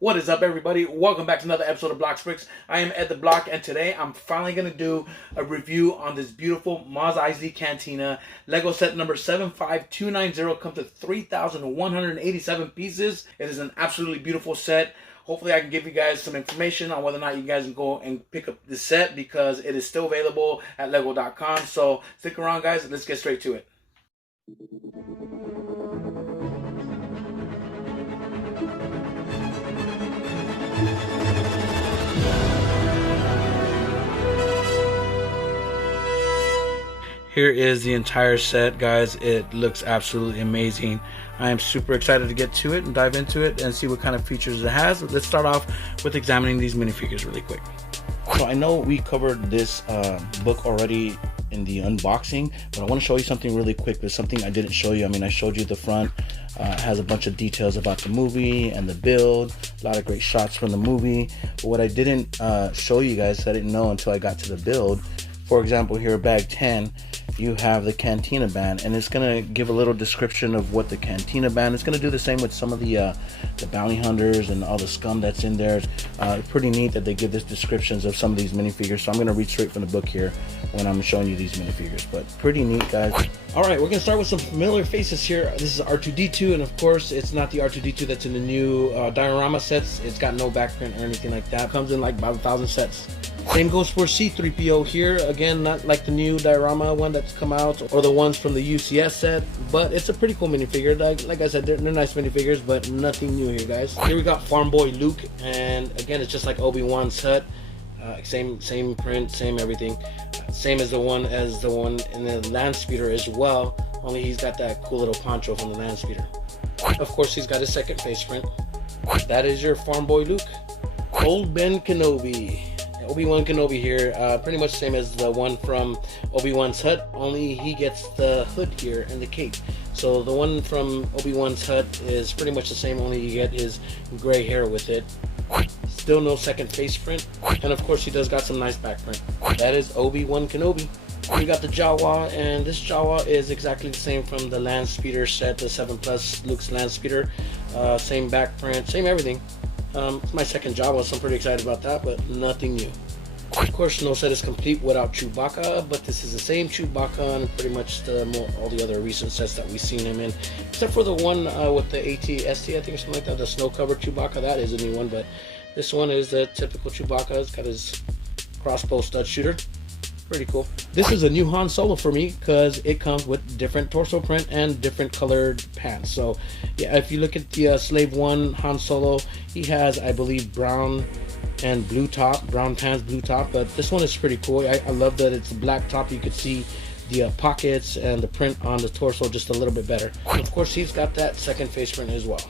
What is up, everybody? Welcome back to another episode of Block Bricks. I am Ed the Block, and today I'm finally going to do a review on this beautiful Mos Eisley Cantina Lego set number 75290. Comes to 3,187 pieces. It is an absolutely beautiful set. Hopefully I can give you guys some information on whether or not you guys can go and pick up the set, because it is still available at lego.com. So stick around, guys. Let's get straight to it. Here is the entire set, guys. It looks absolutely amazing. I am super excited to get to it and dive into it and see what kind of features it has. Let's start off with examining these minifigures really quick. So I know we covered this book already in the unboxing, but I want to show you something really quick. There's something I didn't show you. I mean, I showed you the front. It has a bunch of details about the movie and the build, a lot of great shots from the movie. But what I didn't show you guys, I didn't know until I got to the build. For example, here, bag 10, you have the Cantina band, and it's gonna give a little description of what the Cantina band is gonna do. The same with some of the bounty hunters and all the scum that's in there. Pretty neat that they give this descriptions of some of these minifigures. So I'm gonna read straight from the book here when I'm showing you these minifigures, but pretty neat, guys. All right, we're gonna start with some familiar faces here. This is R2-D2, and of course it's not the R2-D2 that's in the new diorama sets. It's got no backprint or anything like that. Comes in like about 1,000 sets. Same goes for C-3PO here. Again, not like the new diorama one that's come out or the ones from the UCS set, but it's a pretty cool minifigure. Like I said, they're nice minifigures, but nothing new here, guys. Here we got Farm Boy Luke, and again, it's just like Obi-Wan's hut. Same print, same everything. Same as the one in the land speeder as well, only he's got that cool little poncho from the land speeder. Of course, he's got his second face print. That is your Farm Boy Luke. Obi-Wan Kenobi. Obi-Wan Kenobi here, pretty much same as the one from Obi-Wan's hut, only he gets the hood here and the cape. So the one from Obi-Wan's hut is pretty much the same, only you get his gray hair with it. Still no second face print, and of course he does got some nice back print. That is Obi-Wan Kenobi. We got the Jawa, and this Jawa is exactly the same from the land speeder set, the 7+ Luke's land speeder. Same back print, same everything. It's my second Jawa, so I'm pretty excited about that, but nothing new. Of course, no set is complete without Chewbacca, but this is the same Chewbacca and pretty much all the other recent sets that we've seen him in, except for the one with the AT-ST, I think, or something like that, the snow-covered Chewbacca. That is a new one, but this one is the typical Chewbacca. It's got his crossbow stud shooter. Pretty cool. This is a new Han Solo for me because it comes with different torso print and different colored pants. So yeah, if you look at the Slave 1 Han Solo, he has, I believe, brown and blue top, brown pants, blue top, but this one is pretty cool. I love that it's a black top. You could see the pockets and the print on the torso just a little bit better. And of course, he's got that second face print as well.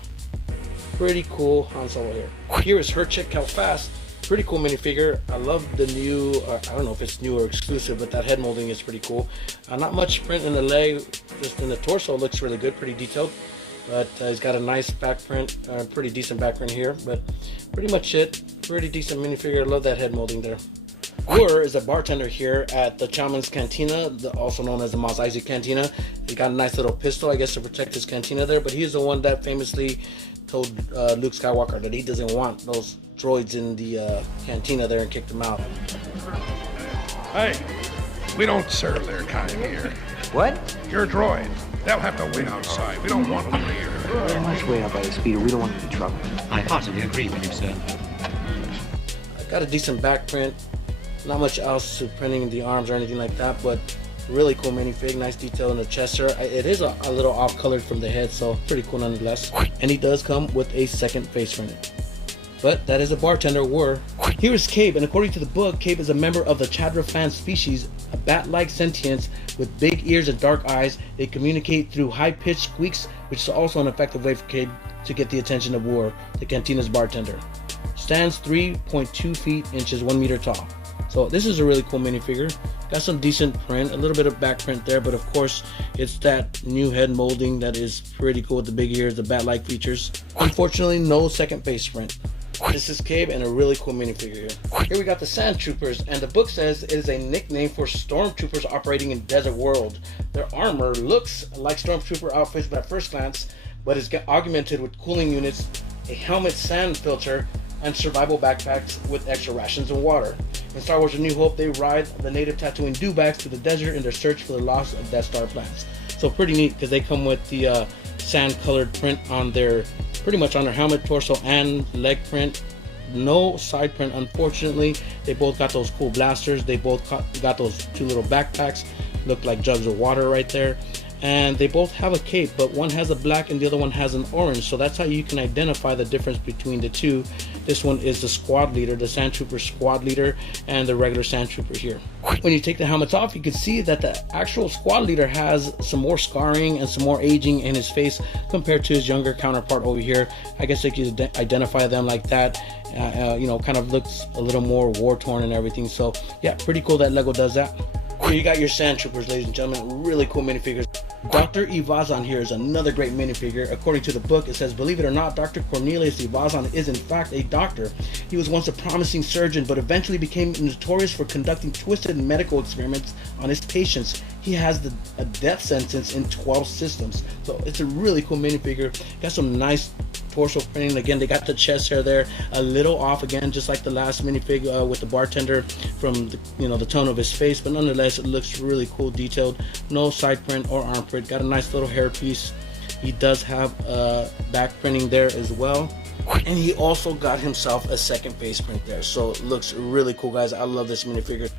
Pretty cool Han Solo here. Here is Her Chick How Fast. Pretty cool minifigure. I love the new, I don't know if it's new or exclusive, but that head molding is pretty cool. Not much print in the leg, just in the torso. Looks really good, pretty detailed. But he's got a nice back print, pretty decent back print here. But pretty much it. Pretty decent minifigure. I love that head molding there. War is a bartender here at the Chalmers Cantina, also known as the Mos Eisley Cantina. He got a nice little pistol, I guess, to protect his cantina there. But he's the one that famously told Luke Skywalker that he doesn't want those droids in the cantina there and kicked them out. Hey, we don't serve their kind here. What? Your droids, they'll have to wait outside. We don't want them here. Very much way out by the speeder. We don't want any trouble. I heartily agree with you, sir. I got a decent back print. Not much else to printing in the arms or anything like that, but really cool minifig. Nice detail in the chest here. It is a little off colored from the head, so pretty cool nonetheless. And he does come with a second face print. But that is a bartender War. Here is Cabe, and according to the book, Cabe is a member of the Chadrafan species, a bat-like sentience with big ears and dark eyes. They communicate through high-pitched squeaks, which is also an effective way for Cabe to get the attention of War, the cantina's bartender. Stands 3.2 feet inches, 1 meter tall. So this is a really cool minifigure. Got some decent print, a little bit of back print there, but of course it's that new head molding that is pretty cool with the big ears, the bat-like features. Unfortunately, no second face print. This is Cabe and a really cool minifigure here. Here we got the Sand Troopers, and the book says it is a nickname for stormtroopers operating in Desert World. Their armor looks like stormtrooper outfits at first glance, but is augmented with cooling units a helmet sand filter, and survival backpacks with extra rations and water. In Star Wars A New Hope, they ride the native Tatooine dewbacks to the desert in their search for the lost Death Star plans. So pretty neat because they come with the sand-colored print on their, pretty much on their helmet, torso, and leg print. No side print, unfortunately. They both got those cool blasters. They both got those two little backpacks, look like jugs of water right there. And they both have a cape, but one has a black and the other one has an orange. So that's how you can identify the difference between the two. This one is the squad leader, the Sand Trooper squad leader, and the regular Sand Trooper here. When you take the helmets off, you can see that the actual squad leader has some more scarring and some more aging in his face compared to his younger counterpart over here. I guess they could identify them like that. You know, kind of looks a little more war-torn and everything. So yeah, pretty cool that Lego does that. Here you got your Sand Troopers, ladies and gentlemen. Really cool minifigures. Dr. Evazan here is another great minifigure. According to the book, it says, believe it or not, Dr. Cornelius Evazan is in fact a doctor. He was once a promising surgeon, but eventually became notorious for conducting twisted medical experiments on his patients. He has a death sentence in 12 systems. So it's a really cool minifigure. Got some nice torso printing. Again, they got the chest hair there a little off again, just like the last minifig with the bartender from the, the tone of his face, but nonetheless it looks really cool, detailed. No side print or arm print. Got a nice little hair piece. He does have back printing there as well, and he also got himself a second face print there. So it looks really cool, guys. I love this minifigure.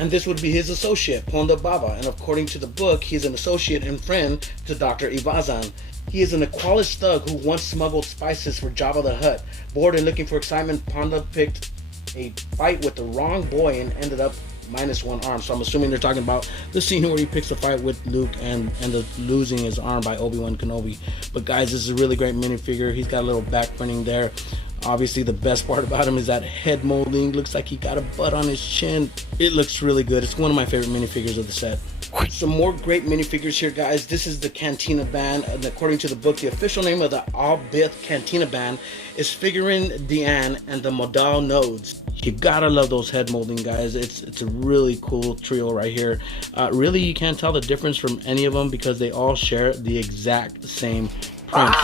And this would be his associate, Ponda Baba, and according to the book, he's an associate and friend to Dr. Evazan. He is an Aqualish thug who once smuggled spices for Jabba the Hutt. Bored and looking for excitement, Ponda picked a fight with the wrong boy and ended up minus one arm. So I'm assuming they're talking about the scene where he picks a fight with Luke and ends up losing his arm by Obi-Wan Kenobi. But guys, this is a really great minifigure. He's got a little back printing there. Obviously, the best part about him is that head molding. Looks like he got a butt on his chin. It looks really good. It's one of my favorite minifigures of the set. Some more great minifigures here, guys. This is the Cantina Band. And according to the book, the official name of the Al-Bith Cantina Band is Figurin Dian and the Modal Nodes. You gotta love those head molding, guys. It's a really cool trio right here. Really, you can't tell the difference from any of them because they all share the exact same print.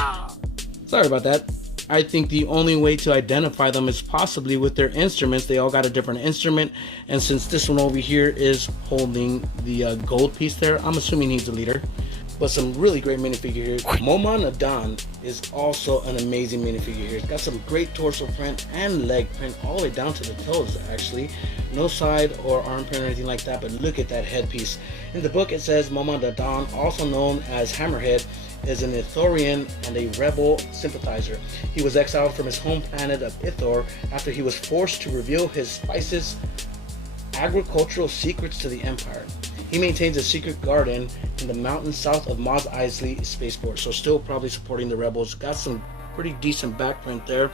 Sorry about that. I think the only way to identify them is possibly with their instruments. They all got a different instrument, and since this one over here is holding the gold piece there, I'm assuming he's the leader. But some really great minifigure here. Moma Nadan is also an amazing minifigure here. It's got some great torso print and leg print all the way down to the toes, actually. No side or arm print or anything like that, but look at that headpiece. In the book it says Moma Nadan, also known as Hammerhead, is an Ithorian and a rebel sympathizer. He was exiled from his home planet of Ithor after he was forced to reveal his spices agricultural secrets to the Empire. He maintains a secret garden in the mountains south of Mos Eisley Spaceport, so still probably supporting the rebels. Got some pretty decent backprint there.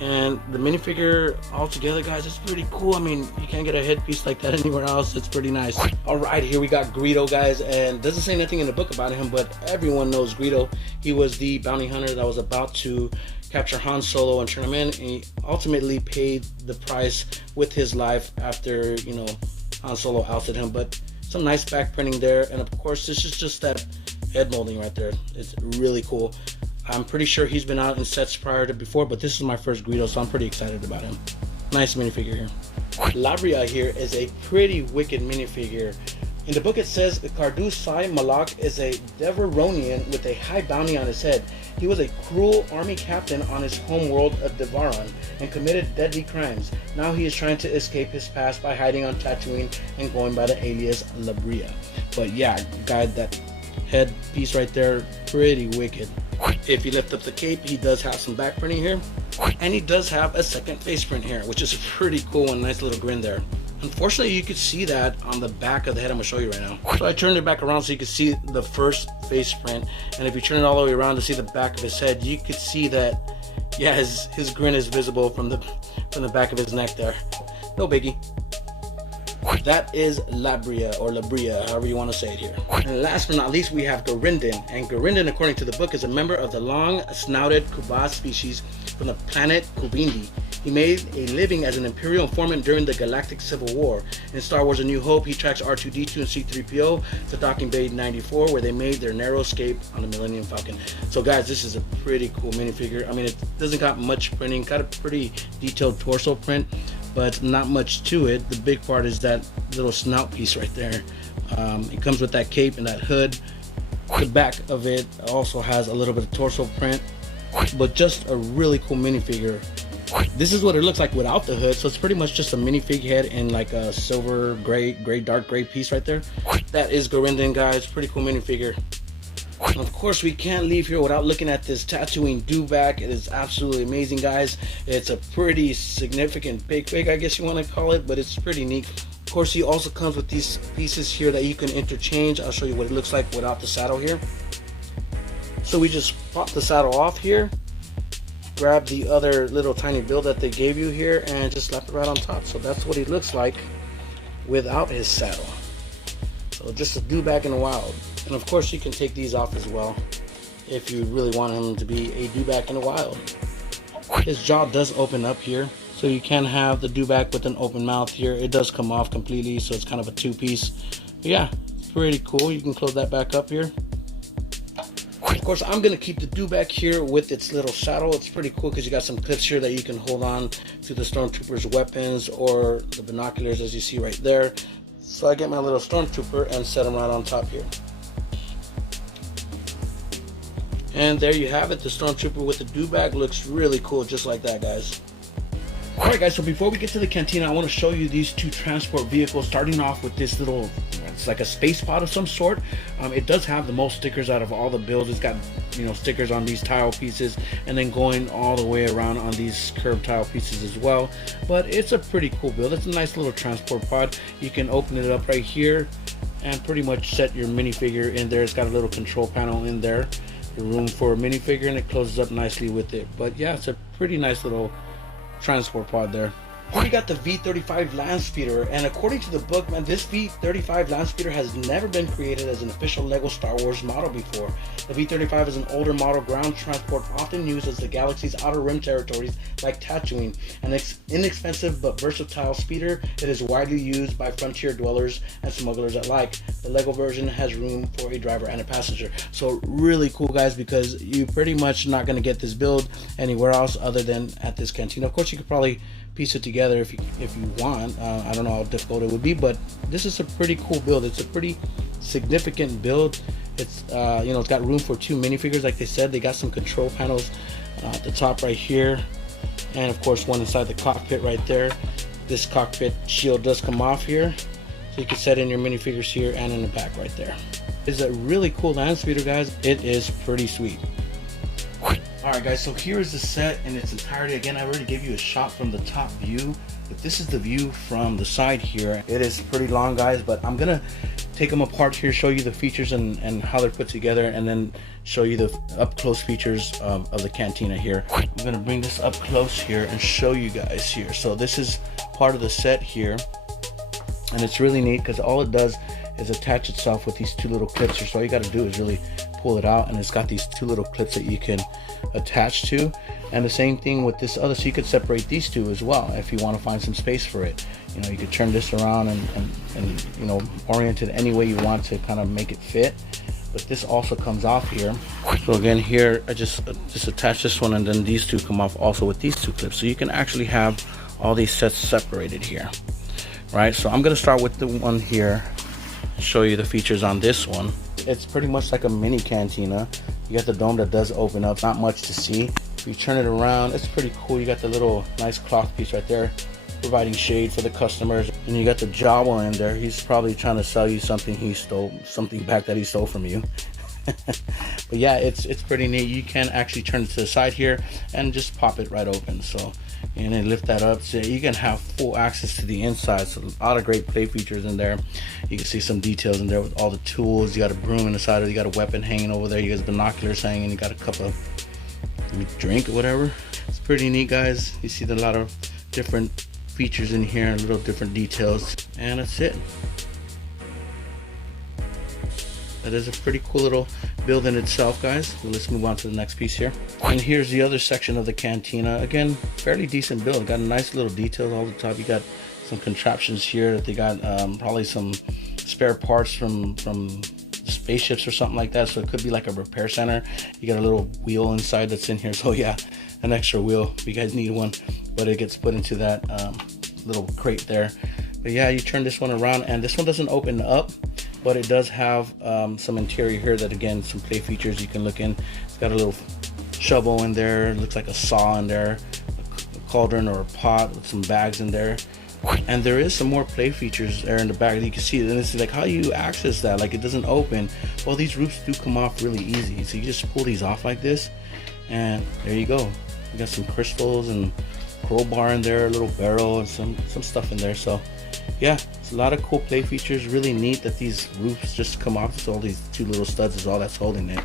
And the minifigure altogether, guys, it's pretty cool. I mean, you can't get a headpiece like that anywhere else. It's pretty nice. All right, here we got Greedo, guys, and doesn't say anything in the book about him, but everyone knows Greedo. He was the bounty hunter that was about to capture Han Solo and turn him in, and he ultimately paid the price with his life after, Han Solo ousted him. But some nice back printing there, and of course, this is just that head molding right there. It's really cool. I'm pretty sure he's been out in sets prior to before, but this is my first Greedo, so I'm pretty excited about him. Nice minifigure here. Labria here is a pretty wicked minifigure. In the book it says Kardu Sai Malak is a Devaronian with a high bounty on his head. He was a cruel army captain on his homeworld of Devaron and committed deadly crimes. Now he is trying to escape his past by hiding on Tatooine and going by the alias Labria. But yeah, guys, that head piece right there, pretty wicked. If you lift up the cape, he does have some back printing here, and he does have a second face print here, which is pretty cool and nice little grin there. Unfortunately, you could see that on the back of the head. I'm gonna show you right now. So I turned it back around so you could see the first face print, and if you turn it all the way around to see the back of his head, you could see that, yeah, his grin is visible from the back of his neck there. No biggie. That is Labria, or Labria, however you want to say it here. And last but not least, we have Gorindin. And Gorindin, according to the book, is a member of the long-snouted Kubaz species from the planet Kubindi. He made a living as an Imperial informant during the Galactic Civil War. In Star Wars A New Hope, he tracks R2-D2 and C-3PO to Docking Bay 94, where they made their narrow escape on the Millennium Falcon. So guys, this is a pretty cool minifigure. I mean, it doesn't got much printing, got a pretty detailed torso print, but not much to it. The big part is that little snout piece right there. It comes with that cape and that hood. The back of it also has a little bit of torso print, but just a really cool minifigure. This is what it looks like without the hood, so it's pretty much just a minifig head in like a silver gray, dark gray piece right there. That is Gorindin, guys. Pretty cool minifigure. And of course, we can't leave here without looking at this Tatooine dewback. It is absolutely amazing, guys. It's a pretty significant big, I guess you want to call it, but it's pretty neat. Of course, he also comes with these pieces here that you can interchange. I'll show you what it looks like without the saddle here. So we just pop the saddle off here, grab the other little tiny build that they gave you here, and just slap it right on top. So that's what he looks like without his saddle. So just a dewback in the wild. And of course, you can take these off as well if you really want him to be a dewback in the wild. His jaw does open up here, so you can have the dewback with an open mouth here. It does come off completely, so it's kind of a two-piece. Yeah, it's pretty cool. You can close that back up here. Of course, I'm going to keep the dewback here with its little saddle. It's pretty cool because you got some clips here that you can hold on to the Stormtrooper's weapons or the binoculars, as you see right there. So I get my little Stormtrooper and set him right on top here. And there you have it. The Stormtrooper with the dewback looks really cool, just like that, guys. Alright guys, so before we get to the cantina, I want to show you these two transport vehicles, starting off with this little, it's like a space pod of some sort. It does have the most stickers out of all the builds. It's got, you know, stickers on these tile pieces, and then going all the way around on these curved tile pieces as well. But it's a pretty cool build. It's a nice little transport pod. You can open it up right here and pretty much set your minifigure in there. It's got a little control panel in there, the room for a minifigure, and it closes up nicely with it. But yeah, it's a pretty nice little transport pod there. Here you got the V-35 Landspeeder, and according to the book, man, this V-35 Landspeeder has never been created as an official LEGO Star Wars model before. The V-35 is an older model ground transport often used as the galaxy's outer rim territories like Tatooine. An inexpensive but versatile speeder, it is widely used by frontier dwellers and smugglers alike. The LEGO version has room for a driver and a passenger. So really cool, guys, because you're pretty much not going to get this build anywhere else other than at this cantina. Of course, you could probably piece it together if you want. I don't know how difficult it would be, but this is a pretty cool build. It's a pretty significant build. It's you know, it's got room for two minifigures. Like they said, they got some control panels at the top right here, and of course one inside the cockpit right there. This cockpit shield does come off here, so you can set in your minifigures here and in the back right there. It's a really cool land speeder, guys. It is pretty sweet. Alright guys, so here is the set in its entirety. Again, I already gave you a shot from the top view, but this is the view from the side here. It is pretty long, guys, but I'm gonna take them apart here, show you the features and how they're put together, and then show you the up close features of the cantina here. I'm gonna bring this up close here and show you guys here. So this is part of the set here, and it's really neat because all it does is attach itself with these two little clips here. So all you got to do is really pull it out, and it's got these two little clips that you can attach to. And the same thing with this other, so you could separate these two as well if you want to find some space for it. You know, you could turn this around and you know, orient it any way you want to kind of make it fit. But this also comes off here. So again, here I just attach this one, and then these two come off also with these two clips. So you can actually have all these sets separated here, right? So I'm gonna start with the one here, show you the features on this one. It's pretty much like a mini cantina. You got the dome that does open up, not much to see. If you turn it around, it's pretty cool. You got the little nice cloth piece right there, providing shade for the customers. And you got the Jawa in there. He's probably trying to sell you something he stole, something back that he stole from you. But yeah, it's pretty neat. You can actually turn it to the side here and just pop it right open. So, and then lift that up so you can have full access to the inside. So a lot of great play features in there. You can see some details in there with all the tools. You got a broom in the side of it, you got a weapon hanging over there, you got binoculars hanging, you got a cup of drink or whatever. It's pretty neat, guys. You see a lot of different features in here, little different details, and that's it. That is a pretty cool little build in itself, guys. Let's move on to the next piece here. And here's the other section of the cantina. Again, fairly decent build. Got a nice little detail all the top. You got some contraptions here that they got probably some spare parts from spaceships or something like that. So it could be like a repair center. You got a little wheel inside that's in here. So yeah, an extra wheel if you guys need one. But it gets put into that little crate there. But yeah, you turn this one around, and this one doesn't open up, but it does have some interior here that, again, some play features you can look in. It's got a little shovel in there. It looks like a saw in there, a cauldron or a pot with some bags in there. And there is some more play features there in the back. You can see it, and it's like, how you access that? Like, it doesn't open. Well, these roofs do come off really easy. So you just pull these off like this, and there you go. You got some crystals and crowbar in there, a little barrel, and some stuff in there. So yeah, it's a lot of cool play features. Really neat that these roofs just come off. So all these two little studs is all that's holding it.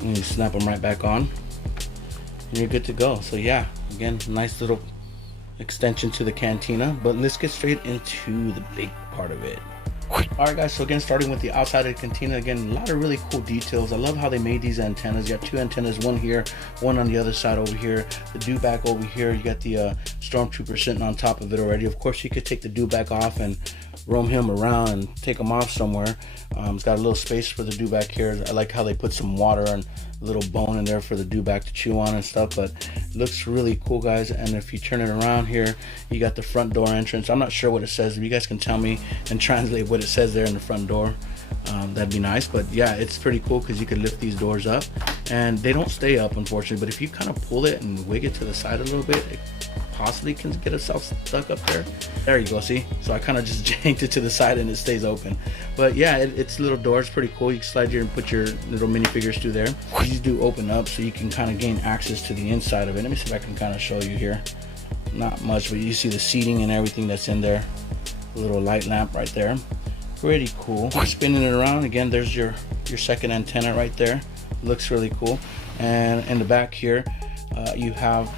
And you snap them right back on, and you're good to go. So yeah, again, nice little extension to the cantina. But let's get straight into the big part of it. Alright guys, so again, starting with the outside of the cantina, again, a lot of really cool details. I love how they made these antennas. You got two antennas, one here, one on the other side over here, the dewback over here. You got the stormtrooper sitting on top of it already. Of course, you could take the dewback off and roam him around and take him off somewhere. It's got a little space for the dewback here. I like how they put some water and a little bone in there for the dewback to chew on and stuff, but it looks really cool, guys. And if you turn it around here, you got the front door entrance. I'm not sure what it says. If you guys can tell me and translate what it says there in the front door, that'd be nice. But yeah, it's pretty cool because you can lift these doors up, and they don't stay up, unfortunately, but if you kind of pull it and wig it to the side a little bit, it possibly can get itself stuck up there. There you go, see? So I kind of just janked it to the side and it stays open. But yeah, it's little doors, pretty cool. You can slide here and put your little minifigures through there. These do open up, so you can kind of gain access to the inside of it. Let me see if I can kind of show you here. Not much, but you see the seating and everything that's in there. A little light lamp right there. Pretty cool. Spinning it around, again, there's your second antenna right there. Looks really cool. And in the back here, you have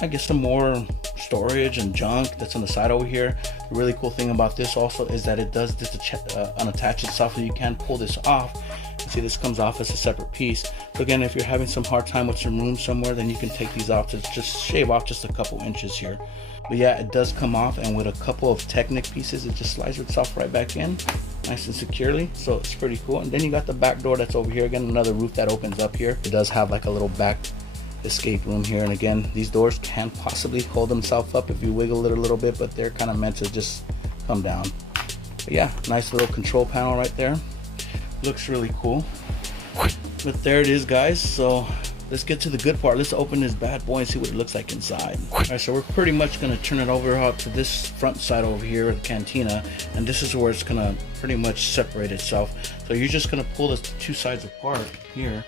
I guess some more storage and junk that's on the side over here. The really cool thing about this also is that it does unattach itself, so you can pull this off. See, this comes off as a separate piece. So again, if you're having some hard time with some room somewhere, then you can take these off to just shave off just a couple inches here. But yeah, it does come off, and with a couple of Technic pieces, it just slides itself right back in nice and securely. So it's pretty cool. And then you got the back door that's over here. Again, another roof that opens up here. It does have like a little back escape room here, and again, these doors can possibly hold themselves up if you wiggle it a little bit, but they're kind of meant to just come down. But yeah, nice little control panel right there. Looks really cool. But there it is, guys. So let's get to the good part. Let's open this bad boy and see what it looks like inside. Alright, so we're pretty much going to turn it over out to this front side over here of the cantina, and this is where it's going to pretty much separate itself. So you're just going to pull the two sides apart here,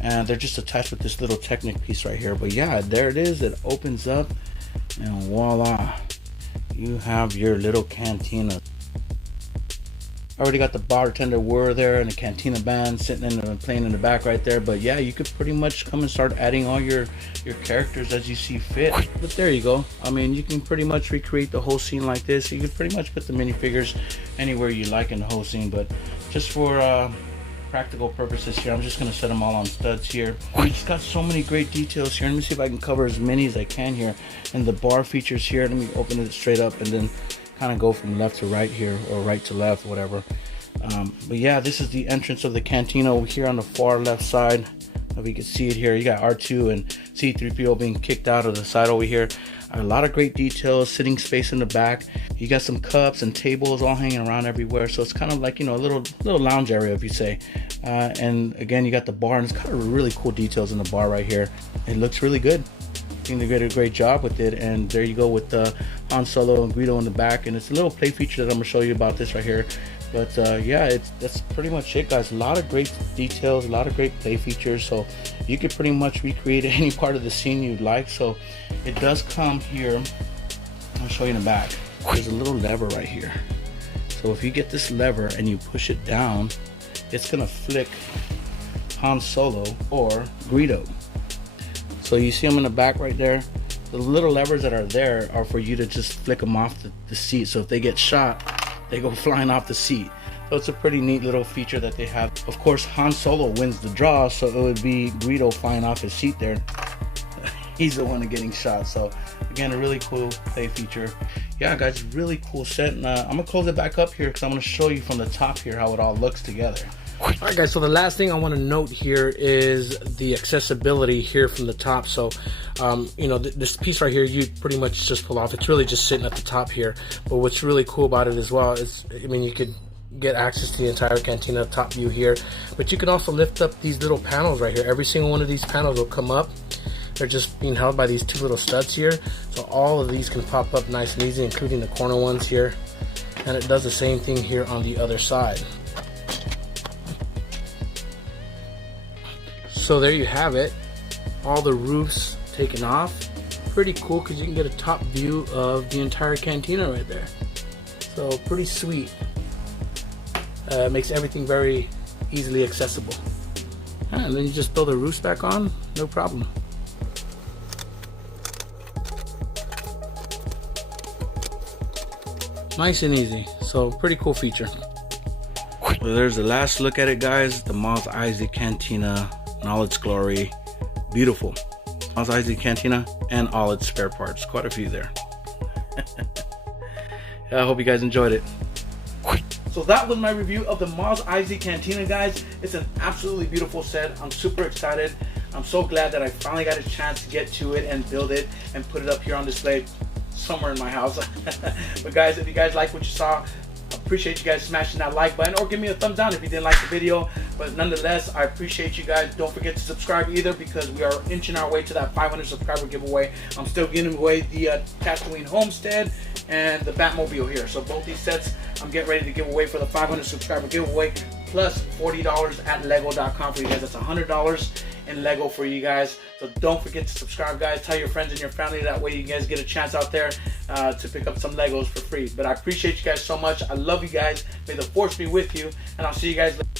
and they're just attached with this little Technic piece right here. But yeah, there it is. It opens up, and voila, you have your little cantina. I already got the bartender whir there and the cantina band sitting in the playing in the back right there. But yeah, you could pretty much come and start adding all your characters as you see fit. But there you go. I mean, you can pretty much recreate the whole scene like this. You could pretty much put the minifigures anywhere you like in the whole scene, but just for practical purposes here, I'm just going to set them all on studs here. We just got so many great details here. Let me see if I can cover as many as I can here. And the bar features here, let me open it straight up and then kind of go from left to right here, or right to left, whatever. But yeah, this is the entrance of the cantina over here on the far left side. If you can see it here, you got R2 and C-3PO being kicked out of the side over here. A lot of great details, sitting space in the back. You got some cups and tables all hanging around everywhere, so it's kind of like, you know, a little lounge area, if you say. And again, you got the bar, and it's kind of really cool details in the bar right here. It looks really good. I think they did a great job with it. And there you go with Han Solo and Greedo in the back, and it's a little play feature that I'm gonna show you about this right here. But yeah, that's pretty much it, guys. A lot of great details, a lot of great play features, so you could pretty much recreate any part of the scene you'd like. So it does come here. I'll show you in the back. There's a little lever right here. So if you get this lever and you push it down, it's gonna flick Han Solo or Greedo. So you see them in the back right there. the little levers that are there are for you to just flick them off the seat. So if they get shot, they go flying off the seat. So it's a pretty neat little feature that they have. Of course, Han Solo wins the draw, so it would be Greedo flying off his seat there. He's the one getting shot. So again, a really cool play feature. Yeah, guys, really cool set. And I'm gonna close it back up here because I'm gonna show you from the top here how it all looks together. Alright guys, so the last thing I want to note here is the accessibility here from the top. So you know, this piece right here, you pretty much just pull off. It's really just sitting at the top here. But what's really cool about it as well is, I mean, you could get access to the entire cantina top view here, but you can also lift up these little panels right here. Every single one of these panels will come up. They're just being held by these two little studs here, so all of these can pop up nice and easy, including the corner ones here. And it does the same thing here on the other side. So there you have it, all the roofs taken off. Pretty cool because you can get a top view of the entire cantina right there. So pretty sweet. Makes everything very easily accessible. And then you just throw the roofs back on, no problem. Nice and easy. So pretty cool feature. Well, there's the last look at it, guys. The Mos Eisley Cantina in all its glory. Beautiful. Mos Eisley Cantina and all its spare parts. Quite a few there. I hope you guys enjoyed it. So that was my review of the Mos Eisley Cantina, guys. It's an absolutely beautiful set. I'm super excited. I'm so glad that I finally got a chance to get to it and build it and put it up here on display somewhere in my house. But guys, if you guys like what you saw, I appreciate you guys smashing that like button, or give me a thumbs down if you didn't like the video. But nonetheless, I appreciate you guys. Don't forget to subscribe either, because we are inching our way to that 500 subscriber giveaway. I'm still giving away the Tatooine Homestead and the Batmobile here. So both these sets I'm getting ready to give away for the 500 subscriber giveaway, plus $40 at lego.com for you guys. That's $100 in Lego for you guys. So don't forget to subscribe, guys. Tell your friends and your family. That way you guys get a chance out there to pick up some Legos for free. But I appreciate you guys so much. I love you guys. May the force be with you, and I'll see you guys later.